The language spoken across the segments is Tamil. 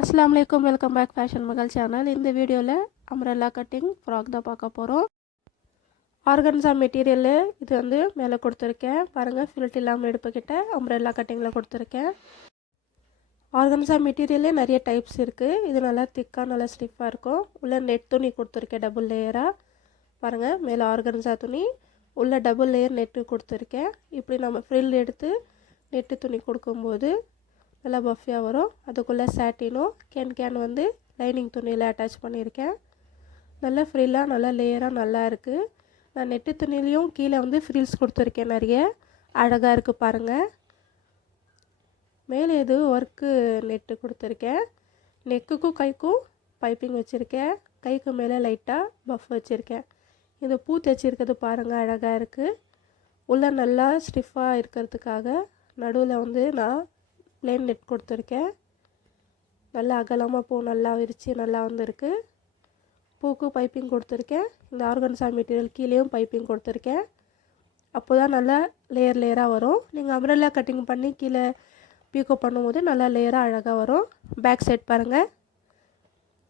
अस्सलाम वालेकुम வெல்கம் பேக் ஃபேஷன் மகள் சேனல். இந்த வீடியோவில் அம்ரெல்லா கட்டிங் ஃப்ராக் தான் பார்க்க போகிறோம். ஆர்கன்ஸா மெட்டீரியல் இது வந்து மேலே கொடுத்துருக்கேன் பாருங்கள். ஃபில்ட் இல்லாமல் எடுப்புக்கிட்ட அம்ரெல்லா கட்டிங்கில் கொடுத்துருக்கேன். ஆர்கன்ஸா மெட்டீரியல்லே நிறைய டைப்ஸ் இருக்குது. இது நல்லா திக்காக நல்லா ஸ்டிஃபாக இருக்கும். உள்ள நெட் துணி கொடுத்துருக்கேன் டபுள் லேயராக பாருங்கள். மேலே ஆர்கன்ஸா துணி உள்ள டபுள் லேயர் நெட்டு கொடுத்துருக்கேன். இப்படி நம்ம ஃப்ரில் எடுத்து நெட்டு துணி கொடுக்கும்போது நல்லா பஃபியாக வரும். அதுக்குள்ளே சாட்டினும் கேன் வந்து லைனிங் துணியில் அட்டாச் பண்ணியிருக்கேன். நல்லா ஃப்ரில்லாக நல்லா லேயராக நல்லா இருக்குது. நான் நெட்டு துணிலையும் கீழே வந்து ஃப்ரில்ஸ் கொடுத்துருக்கேன். நிறைய அழகாக இருக்குது பாருங்கள். மேலே இது ஒர்க்கு நெட்டு கொடுத்துருக்கேன். நெக்குக்கும் கைக்கும் பைப்பிங் வச்சுருக்கேன். கைக்கு மேலே லைட்டாக பஃப் வச்சுருக்கேன். இது பூ தைச்சிருக்கிறது பாருங்கள் அழகாக இருக்குது. உள்ளே நல்லா ஸ்டிஃபாக இருக்கிறதுக்காக நடுவில் வந்து நான் ப்ளேன் நெட் கொடுத்துருக்கேன். நல்லா அகலமாக பூ நல்லா விரித்து நல்லா வந்துருக்கு. பூக்கு பைப்பிங் கொடுத்துருக்கேன். இந்த ஆர்கன்ஸா மெட்டீரியல் கீழேயும் பைப்பிங் கொடுத்துருக்கேன். அப்போ தான் நல்லா லேயர் லேயராக வரும். நீங்கள் அம்ரெல்லா கட்டிங் பண்ணி கீழே பீக்கோ பண்ணும்போது நல்லா லேயராக அழகாக வரும். பேக் சைட் பாருங்கள்.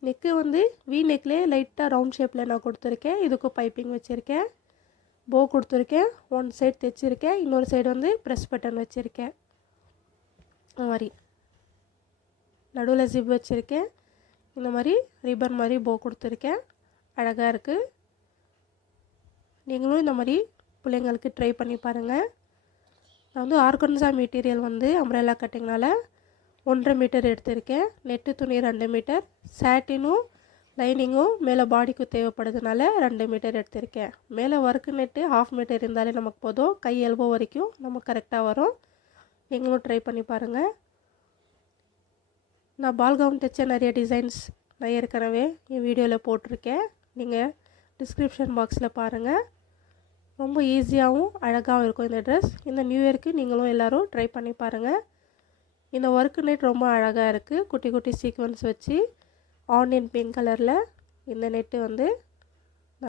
நெக்கு வந்து வி நெக்லேயே லைட்டாக ரவுண்ட் ஷேப்பில் நான் கொடுத்துருக்கேன். இதுக்கும் பைப்பிங் வச்சுருக்கேன். போ கொடுத்துருக்கேன். ஒன் சைடு தைச்சிருக்கேன். இன்னொரு சைடு வந்து ப்ரெஸ் பட்டன் வச்சுருக்கேன். இந்த மாதிரி நடுவில் ஜிப் வச்சுருக்கேன். இந்த மாதிரி ரிப்பன் மாதிரி போ கொடுத்துருக்கேன். அழகாக இருக்குது. நீங்களும் இந்த மாதிரி பிள்ளைங்களுக்கு ட்ரை பண்ணி பாருங்கள். நான் வந்து ஆர்கன்ஸா மெட்டீரியல் வந்து அம்ரெல்லா கட்டிங்னால் 1.5 மீட்டர் எடுத்திருக்கேன். நெட்டு துணி 2 மீட்டர், சாட்டினும் லைனிங்கும் மேலே பாடிக்கு தேவைப்படுறதுனால 2 மீட்டர் எடுத்திருக்கேன். மேலே ஒர்க்கு நெட்டு 1/2 மீட்டர் இருந்தாலே நமக்கு போதும். கை எல்போ வரைக்கும் நமக்கு கரெக்டாக வரும். நீங்களும் ட்ரை பண்ணி பாருங்கள். நான் பால் கவுன் தைச்ச நிறைய டிசைன்ஸ் நான் ஏற்கனவே என் வீடியோவில் போட்டிருக்கேன். நீங்கள் டிஸ்கிரிப்ஷன் பாக்ஸில் பாருங்கள். ரொம்ப ஈஸியாகவும் அழகாகவும் இருக்கும் இந்த ட்ரெஸ். இந்த நியூ இயருக்கு நீங்களும் எல்லோரும் ட்ரை பண்ணி பாருங்கள். இந்த ஒர்க்கு நெட் ரொம்ப அழகாக இருக்குது. குட்டி குட்டி சீக்வன்ஸ் வச்சு ஆனியன் பிங்க் கலரில் இந்த நெட்டு வந்து